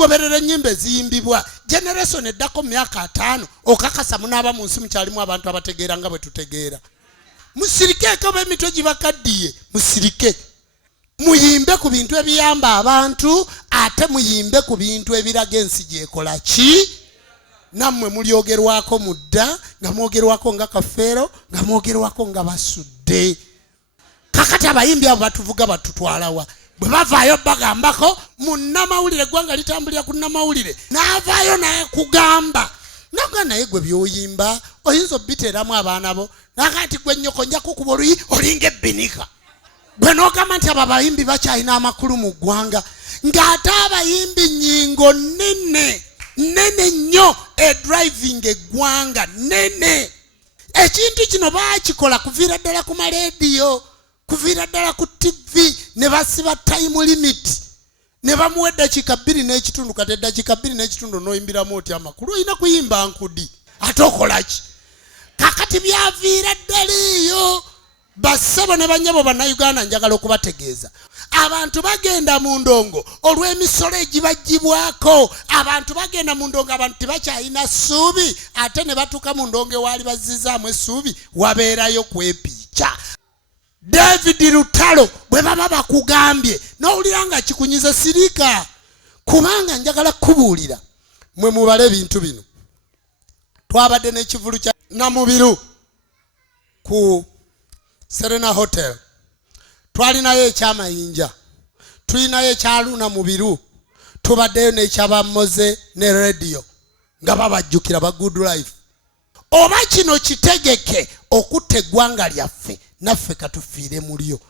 tugoberera ennyimba eziyimbibwa generation eddako myaka 5 okakasa munaaba mu nsi mukyalimu abantu abategeera nga bwe tutegeera. Musirikeeko b'emitwe gibakaddiye, musirike. Muyimbe ku bintu ebiyamba abantu ate muyimbe ku bintu ebiraga ensi gyekola ki. Nammwe mulyogerwako mudda nga mwogerwako nga kafeero nga mwogerwako nga basudde. Kakati abayimbi abo batuvuga batutwalawa bwe bavaayo bagambako munnamawulire eggwanga litambulira ku nnamawulire n'avaayo nakugamba naga naye gwe byoyimba oyinza obbiteeramu abaana bo naga nti gwe nnyoko nja kukuba oluyi olinga ebbinika. Bwe n'ogamba nti abo abayimbi bakyalina amakulu mu ggwanga ng'ate abayimbi nnyingo nnene nnyo edriving eggwanga nnene. Ekintu kino baakikola kuviira ddala ku maleediyo kuviira ddala ku TV ne basiba time limit ne bamuwa eddakiika 2 n'ekitundu kati eddakiika 2 n'ekitundu n'oyimbiramu oti amakulu olina kuyimba nkudi ate okola ki. Kakati byaviira ddala eyo. Bassebo ne bannyabo bannayuganda njagala okubategeeza abantu bagenda mu ndongo olw'emisolo egibagibwako. Abantu bagenda mu ndongo abantu tebakyalina ssuubi ate ne batuuka mu ndongo ewaali bazzizaamu essuubi wabeerayo kwepiica. David Lutalo bwe baba bakugambye n'owulira nga kikunyiza sirika kubanga njagala kubuulira mwe mubale ebintu bino. Twabadde n'ekivulu kya Namubiru ku Serena Hotel, twalinayo ekyamayinja, tulinayo ekyaluna Mubiru, tubaddeyo n'ekyabamoze ne radio nga babajjukira ba Good Life. Oba kino kitegeke okutta eggwanga lyaffe naffe katufiire mulyo.